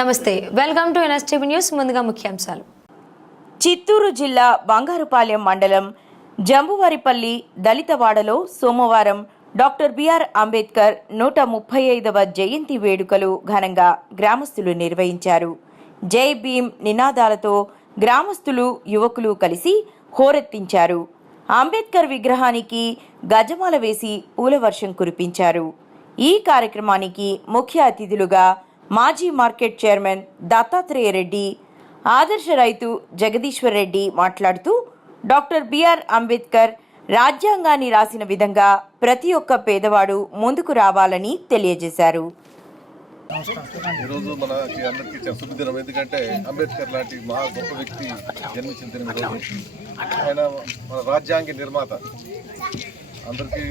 నమస్తే, welcome to NSTV news. ముందుగా ముఖ్యాంశాలు. చిత్తూరు జిల్లా బంగారుపాలెం మండలం జంబువారిపల్లి దళితవాడలో సోమవారం డాక్టర్ బిఆర్ అంబేద్కర్ 135వ జయంతి వేడుకలు ఘనంగా గ్రామస్తులు నిర్వహించారు. జై భీమ్ నినాదాలతో గ్రామస్తులు, యువకులు కలిసి హోరెత్తించారు. అంబేద్కర్ విగ్రహానికి గజమాల వేసి పూలవర్షం కురిపించారు. ఈ కార్యక్రమానికి ముఖ్య అతిథులుగా మాజీ మార్కెట్ చైర్మన్ దత్తాత్రేయ రెడ్డి, ఆదర్శ రైతు జగదీశ్వర్ రెడ్డి మాట్లాడుతూ డాక్టర్ బిఆర్ అంబేద్కర్ రాజ్యాంగాన్ని రాసిన విధంగా ప్రతి ఒక్క పేదవాడు ముందుకు రావాలని తెలియజేశారు. ఈరోజు మనకి అందరికీ శుభదినం. ఎందుకంటే అంబేద్కర్ లాంటి మహా గొప్ప వ్యక్తి జన్మించిన రోజు. ఆయన మన రాజ్యాంగ నిర్మాత.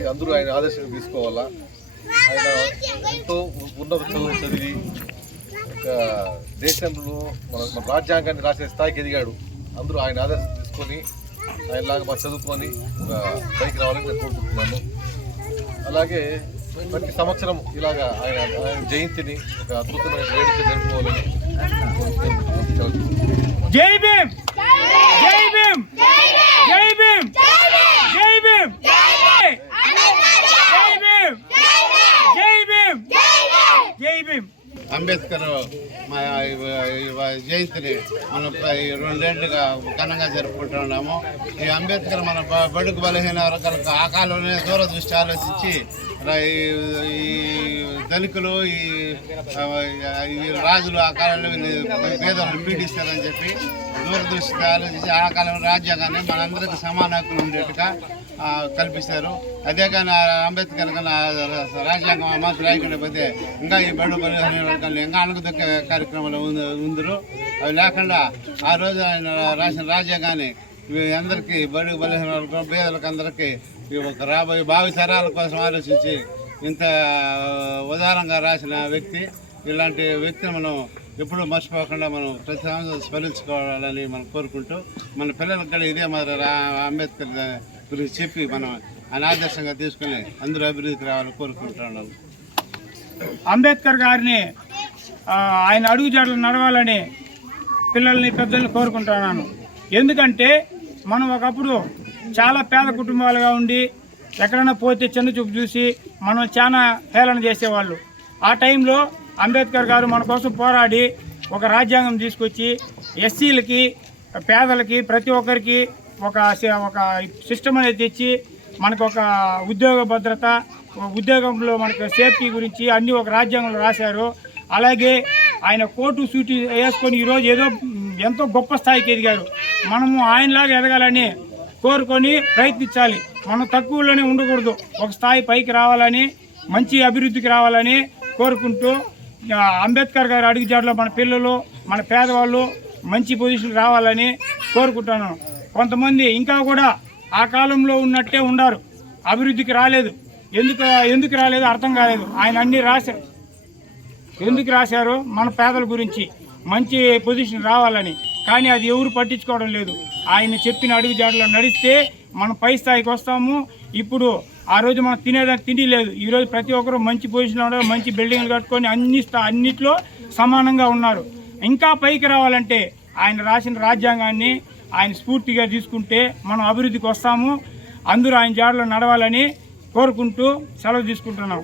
అందరూ ఆయన ఆదర్శంగా తీసుకోవాలా. ఆయన ఎంతో ఉన్నత చదువు చదివి దేశంలో మన రాజ్యాంగాన్ని రాసే స్థాయికి ఎదిగాడు. అందరూ ఆయన ఆదర్శం తీసుకొని ఆయనలాగా మనం చదువుకొని పైకి రావాలని నేను కోరుకుంటున్నాను. అలాగే ప్రతి సంవత్సరం ఇలాగా ఆయన జయంతిని ఒక అద్భుతమైన వేడుక జరుపుకోవాలని జై భీమ్, జై భీమ్, జై భీమ్, జై భీమ్, జై భీమ్, జై భీమ్, జై భీమ్. అంబేద్కర్ జయంతిని మనం 2 ఏళ్లుగా ఘనంగా జరుపుకుంటున్నాము. ఈ అంబేద్కర్ మన బడుగు బలహీన వర్గాలకు ఆ కాలంలోనే దూరదృష్టి ఆలోచించి ఈ ధనికులు ఈ రాజులు ఆ కాలంలో పేదలను పీడిస్తారని చెప్పి దూరదృష్టి ఆలోచించి ఆ కాలంలో రాజ్యాంగాన్ని మనందరికీ సమాన హక్కులు ఉండేట్టుగా కల్పిస్తారు. అదే కానీ అంబేద్కర్ కన్నా రాజ్యాంగం మాత్రం రాయకపోతే ఇంకా ఈ బడు బలహీన వర్గాలు ఇంకా అణగదొక్కే కార్యక్రమాలు ఉందరు. అవి లేకుండా ఆ రోజు ఆయన రాసిన రాజ్యాంగాన్ని అందరికీ బడుగు బలహీన వర్గం పేదలకు అందరికీ ఒక రాబోయే భావి తరాల కోసం ఆలోచించి ఇంత ఉదారంగా రాసిన వ్యక్తి. ఇలాంటి వ్యక్తిని మనం ఎప్పుడూ మర్చిపోకుండా మనం ప్రతి సంవత్సరం స్మరించుకోవాలని మనం కోరుకుంటూ మన పిల్లలకు కూడా ఇదే మరి అంబేద్కర్ గురించి చెప్పి మనం ఆయన ఆదర్శంగా తీసుకుని అందరూ అభివృద్ధికి రావాలని కోరుకుంటున్నాం. అంబేద్కర్ గారిని ఆయన అడుగుజాడలు నడవాలని పిల్లల్ని పెద్దల్ని కోరుకుంటున్నాను. ఎందుకంటే మనం ఒకప్పుడు చాలా పేద కుటుంబాలుగా ఉండి ఎక్కడైనా పోతే చిన్న చూపు చూసి మనం చాలా హేళన చేసేవాళ్ళు. ఆ టైంలో అంబేద్కర్ గారు మన కోసం పోరాడి ఒక రాజ్యాంగం తీసుకొచ్చి ఎస్సీలకి, పేదలకి, ప్రతి ఒక్కరికి ఒక సిస్టమ్ అనేది తెచ్చి మనకు ఒక ఉద్యోగ భద్రత, ఉద్యోగంలో మనకు సేఫ్టీ గురించి అన్నీ ఒక రాజ్యాంగంలో రాశారు. అలాగే ఆయన కోటు సూటి వేసుకొని ఈరోజు ఏదో ఎంతో గొప్ప స్థాయికి ఎదిగారు. మనము ఆయనలాగా ఎదగాలని కోరుకొని ప్రయత్నించాలి. మనం తక్కువలోనే ఉండకూడదు, ఒక స్థాయి పైకి రావాలని, మంచి అభివృద్ధికి రావాలని కోరుకుంటూ అంబేద్కర్ గారి అడుగుజాడలో మన పిల్లలు, మన పేదవాళ్ళు మంచి పొజిషన్ రావాలని కోరుకుంటున్నాను. కొంతమంది ఇంకా కూడా ఆ కాలంలో ఉన్నట్టే ఉన్నారు, అభివృద్ధికి రాలేదు. ఎందుకు రాలేదు అర్థం కాలేదు. ఆయన అన్నీ రాశారు. ఎందుకు రాశారు? మన పేదల గురించి మంచి పొజిషన్ రావాలని. కానీ అది ఎవరు పట్టించుకోవడం లేదు. ఆయన చెప్పిన అడుగుజాడలో నడిస్తే మనం పై స్థాయికి వస్తాము. ఇప్పుడు ఆ రోజు మనం తినేదానికి తిండి లేదు. ఈరోజు ప్రతి ఒక్కరు మంచి పొజిషన్లో ఉన్నారు, మంచి బిల్డింగ్లు కట్టుకొని అన్నిట్లో సమానంగా ఉన్నారు. ఇంకా పైకి రావాలంటే ఆయన రాసిన రాజ్యాంగాన్ని ఆయన స్ఫూర్తిగా తీసుకుంటే మనం అభివృద్ధికి వస్తాము. అందరూ ఆయన జాడలో నడవాలని కోరుకుంటూ సెలవు తీసుకుంటున్నాం.